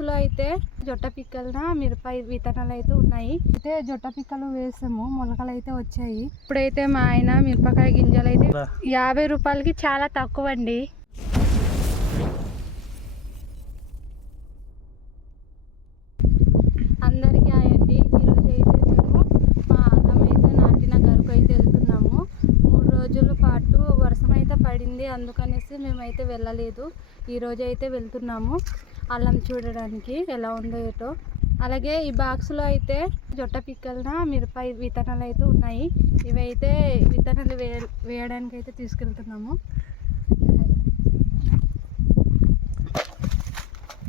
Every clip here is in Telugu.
బాక్స్లో అయితే జొట్ట పిక్కల మిరప విత్తనాలు అయితే ఉన్నాయి. అయితే జొట్ట పిక్కలు వేసాము, మొలకలు అయితే వచ్చాయి. ఇప్పుడైతే మా ఆయన మిరపకాయ గింజలు అయితే 50 రూపాయలకి చాలా తక్కువ అండి. అందరికీ అయ్యండి. ఈరోజు అయితే మేము మా అల్లం అయితే నాటిన గరుకు అయితే వెళ్తున్నాము. 3 రోజుల పాటు వర్షం అయితే పడింది, అందుకనేసి మేమైతే వెళ్ళలేదు. ఈరోజు అయితే వెళ్తున్నాము అల్లం చూడడానికి ఎలా ఉందో ఏటో. అలాగే ఈ బాక్స్లో అయితే జొట్ట పిక్కల మిరప విత్తనాలు అయితే ఉన్నాయి. ఇవైతే విత్తనాలు వేయడానికి అయితే తీసుకెళ్తున్నాము.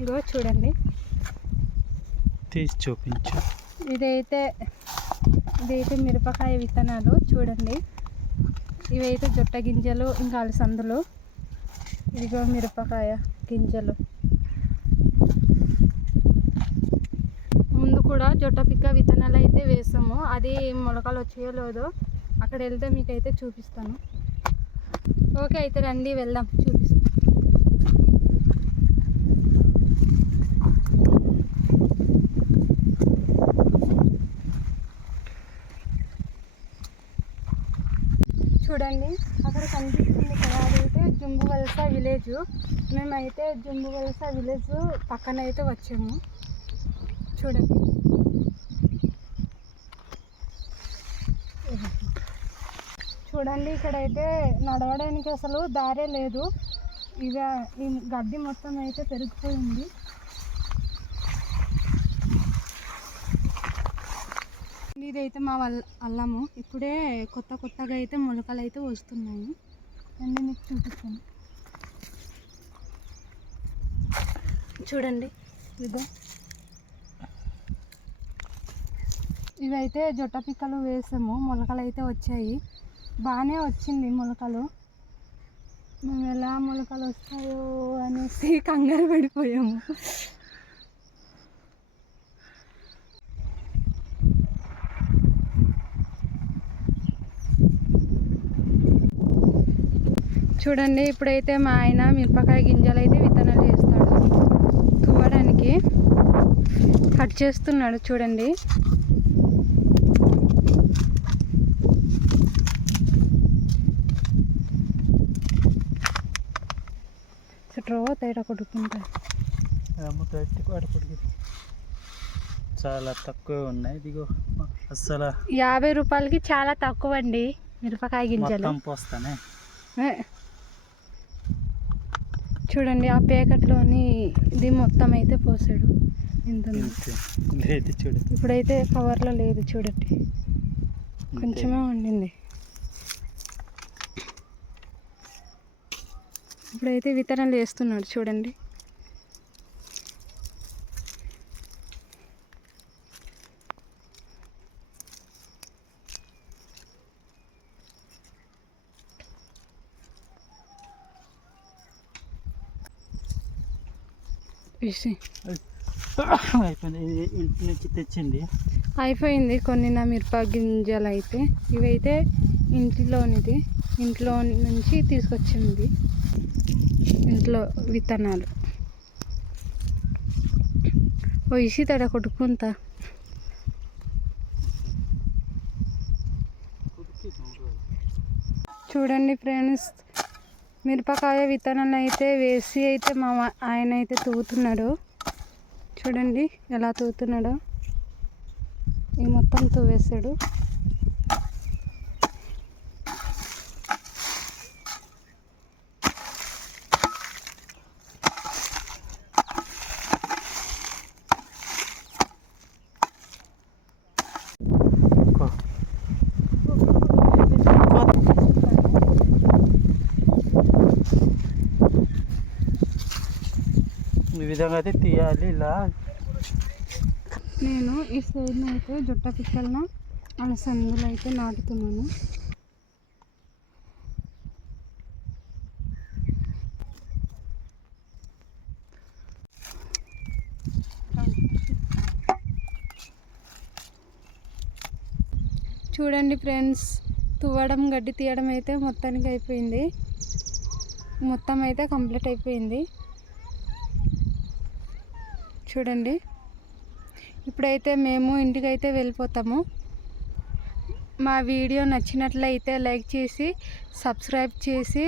ఇగో చూడండి, తీసి చూపించు. ఇదైతే మిరపకాయ విత్తనాలు చూడండి. ఇవైతే జొట్ట గింజలు, ఇంకా అలసందులు. ఇదిగో మిరపకాయ గింజలు. ముందు కూడా జొట్ట పిక్క విత్తనాలు అయితే వేసాము, అది మొలకలు వచ్చాయో లేదో అక్కడ వెళ్తే మీకైతే చూపిస్తాను. ఓకే, అయితే రండి వెళ్దాం, చూపిస్తాను. చూడండి, అక్కడ కనిపిస్తుంది కదా, అదైతే జంబువలస విలేజ్. మేమైతే జంబువలస విలేజ్ పక్కన అయితే వచ్చాము. చూడండి, ఇక్కడైతే నడవడానికి అసలు దారే లేదు. ఇక ఈ గడ్డి మొత్తం అయితే పెరిగిపోయింది. ఇదైతే మా అల్లము. ఇప్పుడే కొత్తగా అయితే మొలకలు అయితే వస్తున్నాయి. అన్నీ మీకు చూపిస్తాను. చూడండి, ఇదో ఇవైతే జొట్ట పిక్కలు వేసాము, మొలకలు అయితే వచ్చాయి. బాగానే వచ్చింది మొలకలు. మేము ఎలా మొలకలు వస్తాయో అనేసి కంగారు పడిపోయాము. చూడండి, ఇప్పుడైతే మా ఆయన మిరపకాయ గింజలు అయితే విత్తనాలు వేస్తాడు. తువ్వడానికి కట్ చేస్తున్నాడు. చూడండి, చుట్టూ తేట కొట్టుకుంటాయి. చాలా తక్కువ ఉన్నాయి. ఇదిగో అసలు 50 రూపాయలకి చాలా తక్కువ అండి మిరపకాయ గింజలు. పోస్తానే చూడండి, ఆ ప్యాకెట్లోని ఇది మొత్తం అయితే పోసాడు. ఎంత లేదు చూడు. ఇప్పుడైతే కవర్లో లేదు, చూడండి కొంచెమే ఉండింది. ఇప్పుడైతే విత్తనాలు వేస్తున్నాడు. చూడండి, ఇంటి నుంచి తెచ్చింది అయిపోయింది. కొన్ని నా మిరప గింజలు అయితే ఇవైతే ఇంట్లో నుంచి తీసుకొచ్చింది. ఇంట్లో విత్తనాలు ఇసి తడ కొట్టుకుంటా. చూడండి ఫ్రెండ్స్, మిరపకాయ విత్తనాలు అయితే వేసి అయితే మా ఆయన అయితే తవ్వుతున్నాడు. చూడండి ఎలా తవ్వుతున్నాడో. ఈ మొత్తం తవ్వేసాడు. ఈ విధంగా అయితే తీయాలి. ఇలా నేను ఈ సైడ్ని అయితే జొట్ట పిక్కలను అలసందులు అయితే నాటుతున్నాను. చూడండి ఫ్రెండ్స్, తువ్వడం గడ్డి తీయడం అయితే మొత్తానికి అయిపోయింది. మొత్తం అయితే కంప్లీట్ అయిపోయింది. చూడండి. ఇప్పుడైతే మేము ఇంటికైతే వెళ్ళిపోతాము. మా వీడియో నచ్చినట్లయితే లైక్ చేసి సబ్స్క్రైబ్ చేసి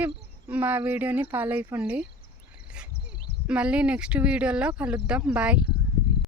మా వీడియోని ఫాలో అయిపోండి. మళ్ళీ నెక్స్ట్ వీడియోలో కలుద్దాం. బాయ్.